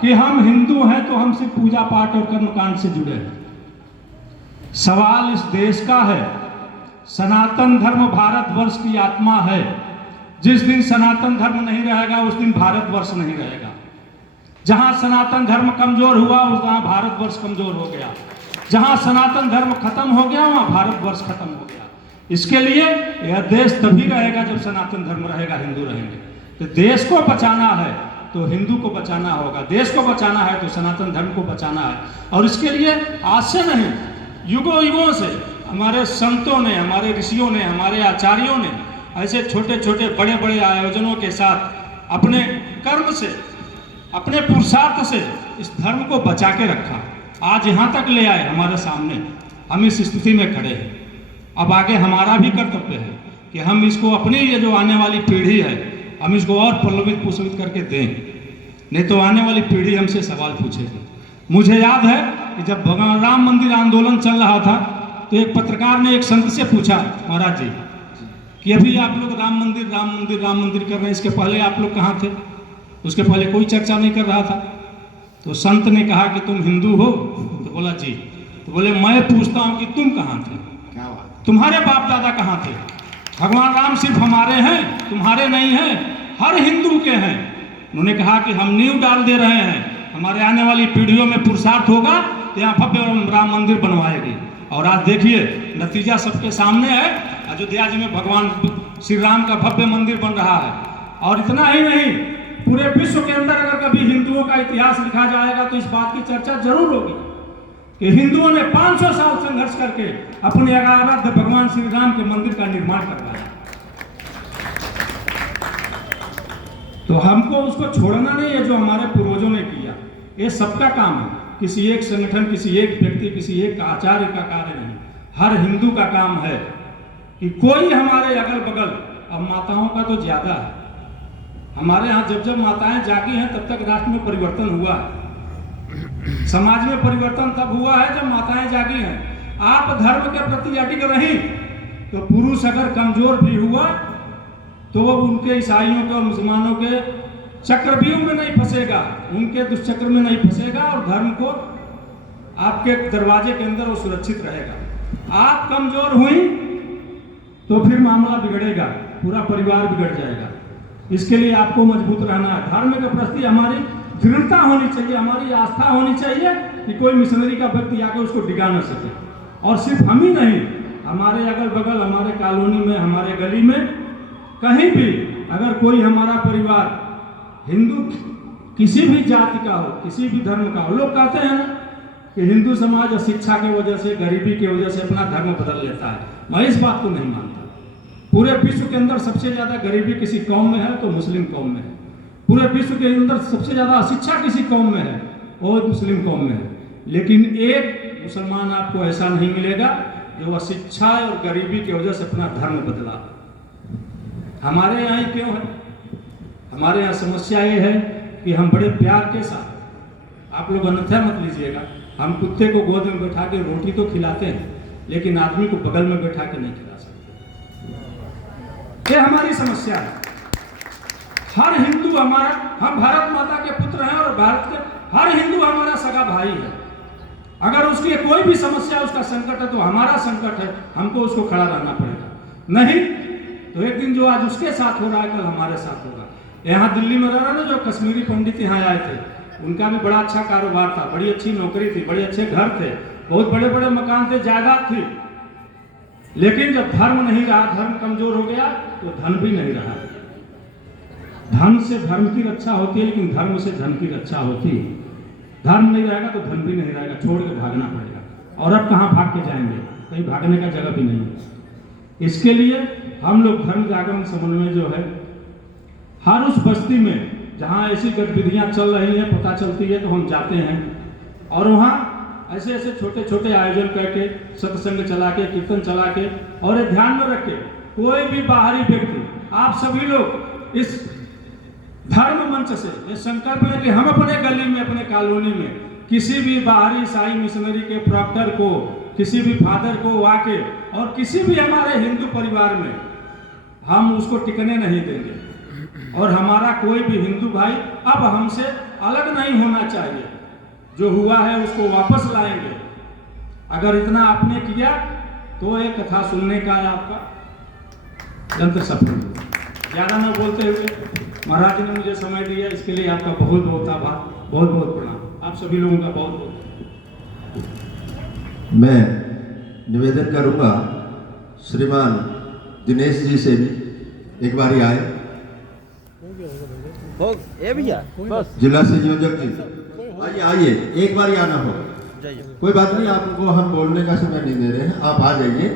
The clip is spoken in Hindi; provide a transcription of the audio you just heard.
कि हम हिंदू हैं तो हम सिर्फ पूजा पाठ और कर्मकांड से जुड़े हैं। सवाल इस देश का है। सनातन धर्म भारतवर्ष की आत्मा है। जिस दिन सनातन धर्म नहीं रहेगा उस दिन भारतवर्ष नहीं रहेगा। जहां सनातन धर्म कमजोर हुआ वहां भारतवर्ष कमजोर हो गया। जहां सनातन धर्म खत्म हो गया वहां भारतवर्ष खत्म हो गया। इसके लिए यह देश तभी रहेगा जब सनातन धर्म रहेगा, हिंदू रहेंगे। तो देश को बचाना है तो हिंदू को बचाना होगा, देश को बचाना है तो सनातन धर्म को बचाना है। और इसके लिए आज से नहीं, युगों युगों से हमारे संतों ने, हमारे ऋषियों ने, हमारे आचार्यों ने ऐसे छोटे छोटे बड़े बड़े आयोजनों के साथ अपने कर्म से, अपने पुरुषार्थ से इस धर्म को बचा के रखा। आज यहाँ तक ले आए हमारे सामने, हम इस स्थिति में खड़े हैं। अब आगे हमारा भी कर्तव्य है कि हम इसको अपनी ये जो आने वाली पीढ़ी है हम इसको और पल्लवित पुष्पित करके दें, नहीं तो आने वाली पीढ़ी हमसे सवाल पूछेगी। मुझे याद है कि जब भगवान राम मंदिर आंदोलन चल रहा था तो एक पत्रकार ने एक संत से पूछा, महाराज जी कि अभी आप लोग राम मंदिर राम मंदिर राम मंदिर कर रहे हैं, इसके पहले आप लोग कहाँ थे? उसके पहले कोई चर्चा नहीं कर रहा था। तो संत ने कहा कि तुम हिंदू हो? तो बोला जी। तो बोले मैं पूछता हूँ कि तुम कहाँ थे? क्या बात? तुम्हारे बाप दादा कहाँ थे? भगवान राम सिर्फ हमारे हैं, तुम्हारे नहीं हैं, हर हिंदू के हैं। उन्होंने कहा कि हम नींव डाल दे रहे हैं, हमारे आने वाली पीढ़ियों में पुरुषार्थ होगा तो यहाँ भव्य राम मंदिर बनवाएगी। और आज देखिए नतीजा सबके सामने है। अयोध्या जी में भगवान श्री राम का भव्य मंदिर बन रहा है। और इतना ही नहीं, पूरे विश्व के अंदर अगर कभी हिंदुओं का इतिहास लिखा जाएगा तो इस बात की चर्चा जरूर होगी कि हिंदुओं ने 500 साल संघर्ष करके अपने आराध्य भगवान श्री राम के मंदिर का निर्माण करवाया। तो हमको उसको छोड़ना नहीं है जो हमारे पूर्वजों ने किया। ये सबका काम है, किसी एक संगठन, किसी एक व्यक्ति, किसी एक आचार्य का कार्य नहीं। हर हिंदू का काम है कि कोई हमारे अगल बगल, अब माताओं का तो ज्यादा है, हमारे यहाँ जब जब माताएं जागी हैं तब तक राष्ट्र में परिवर्तन हुआ है, समाज में परिवर्तन तब हुआ है जब माताएं जागी हैं। आप धर्म के प्रति अडिग रही तो पुरुष अगर कमजोर भी हुआ तो वो उनके ईसाइयों के और मुसलमानों के चक्रव्यूह में नहीं फंसेगा, उनके दुष्चक्र में नहीं फंसेगा और धर्म को आपके दरवाजे के अंदर वो सुरक्षित रहेगा। आप कमजोर हुई तो फिर मामला बिगड़ेगा, पूरा परिवार बिगड़ जाएगा। इसके लिए आपको मजबूत रहना है। धर्म के प्रति हमारी दृढ़ता होनी चाहिए, हमारी आस्था होनी चाहिए कि कोई मिशनरी का व्यक्ति आके उसको डिगा न सके। और सिर्फ हम ही नहीं, हमारे अगल बगल, हमारे कॉलोनी में, हमारे गली में, कहीं भी अगर कोई हमारा परिवार हिंदू किसी भी जाति का हो, किसी भी धर्म का हो, लोग कहते हैं ना कि हिंदू समाज अशिक्षा की वजह से, गरीबी की वजह से अपना धर्म बदल लेता है। मैं इस बात को नहीं मानता। पूरे विश्व के अंदर सबसे ज्यादा गरीबी किसी कौम में है तो मुस्लिम कौम में है। पूरे विश्व के अंदर सबसे ज्यादा अशिक्षा किसी कौम में है और मुस्लिम कौम में है। लेकिन एक मुसलमान आपको ऐसा नहीं मिलेगा जो अशिक्षा और गरीबी की वजह से अपना धर्म बदला। हमारे यहाँ ही क्यों है? हमारे यहाँ समस्या ये है कि हम बड़े प्यार के साथ, आप लोग अन्यथा मत लीजिएगा, हम कुत्ते को गोद में बैठा के रोटी तो खिलाते हैं लेकिन आदमी को बगल में बैठा के नहीं खिला सकते। ये हमारी समस्या है। हर हिंदू हमारा, हम भारत माता के पुत्र हैं और भारत के हर हिंदू हमारा सगा भाई है। अगर उसकी कोई भी समस्या, उसका संकट है तो हमारा संकट है, हमको उसको खड़ा रहना पड़ेगा। नहीं तो एक दिन जो आज उसके साथ हो रहा है कल हमारे साथ होगा। यहाँ दिल्ली में रह रहे ना जो कश्मीरी पंडित यहाँ आए थे, उनका भी बड़ा अच्छा कारोबार था, बड़ी अच्छी नौकरी थी, बड़े अच्छे घर थे, बहुत बड़े बड़े मकान थे, जायदाद थी। लेकिन जब धर्म नहीं रहा, धर्म कमजोर हो गया तो धन भी नहीं रहा। धन से धर्म की रक्षा होती है लेकिन धर्म से धन की रक्षा होती है। धर्म नहीं रहेगा तो धन भी नहीं रहेगा, छोड़ के भागना पड़ेगा। और अब कहाँ भाग के जाएंगे? कहीं भागने का जगह भी नहीं है। इसके लिए हम लोग धर्म जागरण समन्वय जो है, हर उस बस्ती में जहाँ ऐसी गतिविधियाँ चल रही हैं, पता चलती है तो हम जाते हैं और वहाँ ऐसे ऐसे छोटे छोटे आयोजन करके, सत्संग चला के, कीर्तन चला के, और ये ध्यान में रख के कोई भी बाहरी व्यक्ति, आप सभी लोग इस धर्म मंच से ये संकल्प है कि हम अपने गली में, अपने कॉलोनी में किसी भी बाहरी ईसाई मिशनरी के प्रॉक्टर को, किसी भी फादर को आके और किसी भी हमारे हिंदू परिवार में हम उसको टिकने नहीं देंगे। और हमारा कोई भी हिंदू भाई अब हमसे अलग नहीं होना चाहिए, जो हुआ है उसको वापस लाएंगे। अगर इतना आपने किया तो एक कथा सुनने का आपका यंत्र सफल हुआ। ज़्यादा न बोलते हुए महाराज ने मुझे समय दिया, इसके लिए आपका बहुत बहुत आभार, बहुत बहुत प्रणाम। आप सभी लोगों का बहुत बहुत। मैं निवेदन करूंगा श्रीमान दिनेश जी से भी एक बार आए, भैया बस जिला संयोजक जी आइए आइए, एक बार आना हो, कोई बात नहीं, आपको हम बोलने का समय नहीं दे रहे हैं, आप आ जाइए।